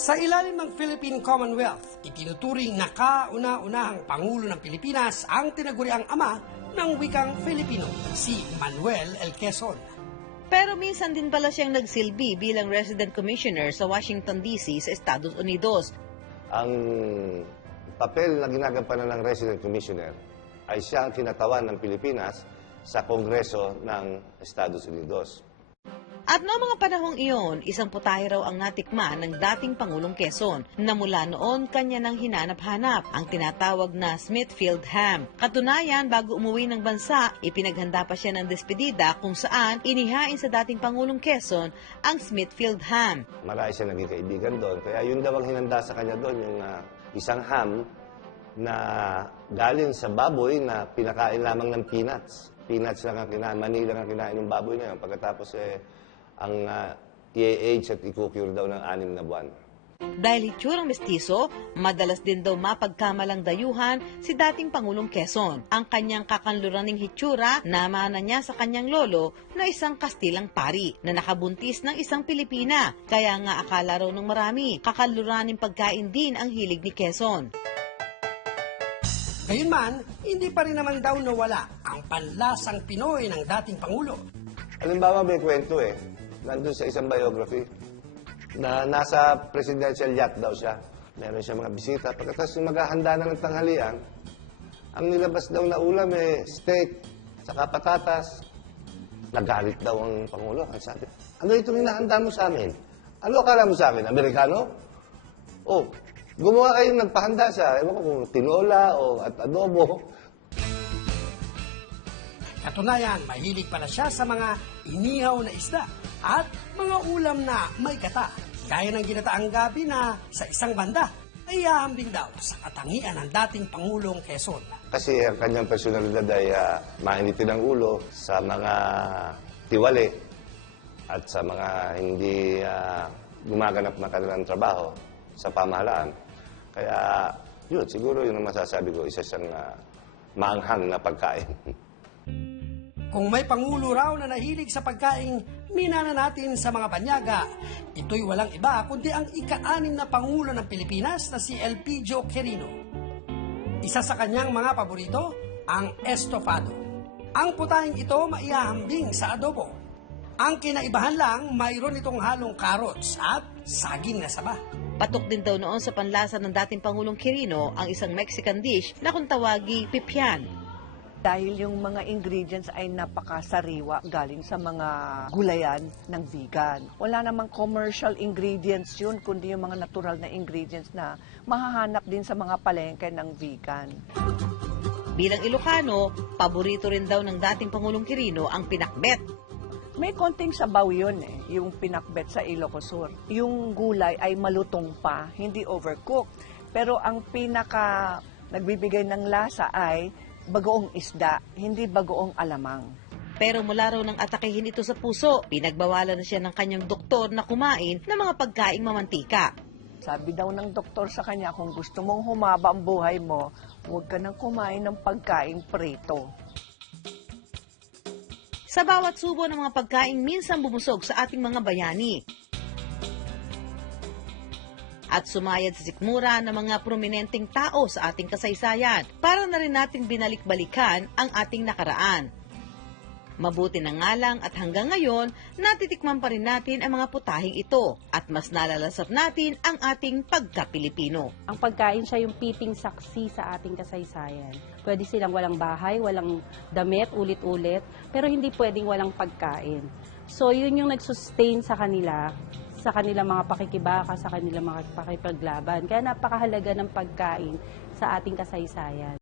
Sa ilalim ng Philippine Commonwealth, itinuturing na kauna-unahang Pangulo ng Pilipinas ang tinaguriang ama ng wikang Filipino, si Manuel L. Quezon. Pero minsan din pala siyang nagsilbi bilang resident commissioner sa Washington DC sa Estados Unidos. Ang papel na ginagampanan ng Resident Commissioner ay siya ang kinatawan ng Pilipinas sa Kongreso ng Estados Unidos. At noong mga panahong iyon, isang putahe raw ang natikman ng dating Pangulong Quezon na mula noon kanya nang hinanap-hanap ang tinatawag na Smithfield Ham. Katunayan, bago umuwi ng bansa, ipinaghanda pa siya ng despedida kung saan inihain sa dating Pangulong Quezon ang Smithfield Ham. Marami siya naging kaibigan doon. Kaya yun daw ang hinanda sa kanya doon, yung ah, isang ham na galing sa baboy na pinakain lamang ng peanuts. Peanuts lang ang kinain, mani lang ang kinain ng baboy na yun. Pagkatapos eh, ang uh, i-age at i-cure daw ng anim na buwan. Dahil hitsurang mestizo, madalas din daw mapagkamalang dayuhan si dating Pangulong Quezon. Ang kanyang kakanluraning hitsura, namana niya sa kanyang lolo na isang Kastilang pari na nakabuntis ng isang Pilipina. Kaya nga akala raw ng marami, kakanluraning pagkain din ang hilig ni Quezon. Gayunman, hindi pa rin naman daw nawala ang panlasang Pinoy ng dating Pangulo. Halimbawa, may kwento eh. Nandun sa isang biography na nasa presidential yacht daw siya. Meron siya mga bisita. Pagkatapos yung maghahanda na ng tanghalian, ang nilabas daw na ulam eh, steak, saka patatas. Nagalit daw ang Pangulo. Ang sabi, ano itong hinahanda mo sa amin? Ano akala mo sa amin? Amerikano? Oh, gumawa kayo nagpahanda siya. Ewan ko kung tinola o at adobo. Katunayan, mahilig pala siya sa mga inihaw na isda at mga ulam na may kata. Gaya ng ginataang gabi na sa isang banda ay ahambing daw sa katangian ng dating Pangulong Quezon. Kasi ang kanyang personalidad ay uh, mainitin ang ulo sa mga tiwali at sa mga hindi ah, gumaganap na kanilang trabaho sa pamahalaan. Kaya yun, siguro yun ang masasabi ko, isa siyang ah, maanghang na pagkain. Kung may Pangulo raw na nahilig sa pagkain, minana natin sa mga banyaga. Ito'y walang iba kundi ang ika-anim na Pangulo ng Pilipinas na si Elpidio Quirino. Isa sa kanyang mga paborito, ang estofado. Ang putahing ito maihahambing sa adobo. Ang kinaibahan lang, mayroon itong halong carrots at saging na saba. Patok din daw noon sa panlasa ng dating Pangulong Quirino ang isang Mexican dish na kung tawagi pipian. Dahil yung mga ingredients ay napakasariwa galing sa mga gulayan ng vegan. Wala namang commercial ingredients yun, kundi yung mga natural na ingredients na mahahanap din sa mga palengke ng vegan. Bilang Ilocano, paborito rin daw ng dating Pangulong Quirino ang pinakbet. May konting sabaw yun eh, yung pinakbet sa Ilocos Sur. Yung gulay ay malutong pa, hindi overcooked. Pero ang pinaka nagbibigay ng lasa ay bagoong isda, hindi bagoong alamang. Pero mula raw nang atakihin ito sa puso, pinagbawalan na siya ng kanyang doktor na kumain ng mga pagkaing mamantika. Sabi daw ng doktor sa kanya, kung gusto mong humaba ang buhay mo, huwag ka nang kumain ng pagkain prito. Sa bawat subo ng mga pagkain minsan bumusog sa ating mga bayani. At sumayad sa sikmura ng mga prominenteng tao sa ating kasaysayan para na rin natin binalik-balikan ang ating nakaraan. Mabuti na nga lang at hanggang ngayon, natitikman pa rin natin ang mga putahing ito at mas nalalasap natin ang ating pagka-Pilipino. Ang pagkain siya yung piting saksi sa ating kasaysayan. Pwede silang walang bahay, walang damit, ulit-ulit, pero hindi pwedeng walang pagkain. So yun yung nagsustain sa kanila, sa kanilang mga pakikibaka, sa kanilang mga pakipaglaban. Kaya napakahalaga ng pagkain sa ating kasaysayan.